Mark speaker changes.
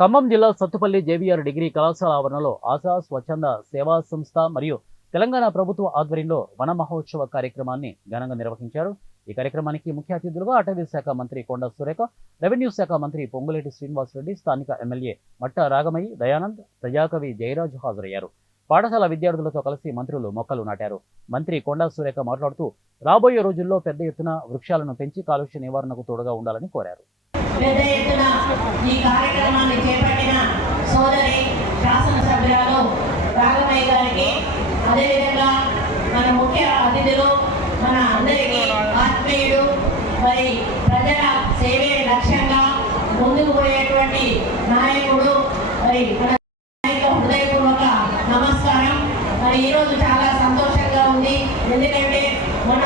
Speaker 1: ఖమ్మం జిల్లా Sathupalli JVR degree కళాశాల ఆవరణలో ఆశా స్వచ్ఛంద సేవా సంస్థ మరియు తెలంగాణ ప్రభుత్వ ఆధ్వర్యంలో వన మహోత్సవ కార్యక్రమాన్ని ఘనంగా నిర్వహించారు. ఈ కార్యక్రమానికి ముఖ్య అతిథులుగా అటవీ శాఖ మంత్రి కొండ సురేఖ రెవెన్యూ శాఖ మంత్రి పొంగులేటి శ్రీనివాసరెడ్డి స్థానిక ఎమ్మెల్యే మట్ట రాగమయ్య దయానంద్ ప్రజాకవి జయరాజు హాజరయ్యారు. పాఠశాల విద్యార్థులతో కలిసి మంత్రులు మొక్కలు నాటారు. మంత్రి కొండా సురేఖ మాట్లాడుతూ రాబోయే రోజుల్లో పెద్ద ఎత్తున వృక్షాలను పెంచి కాలుష్య నివారణకు తోడుగా ఉండాలని కోరారు.
Speaker 2: సోదరి శాసన సభ్యురాలు రాఘమయ్య గారికి. అదేవిధంగా మన ముఖ్య అతిథులు మన అందరికీ ఆత్మీయుడు మరి ప్రజల సేవే లక్ష్యంగా ముందుకు పోయేటువంటి నాయకుడు మరి హృదయపూర్వక నమస్కారం. మరి ఈరోజు చాలా సంతోషంగా ఉంది. ఎందుకంటే మన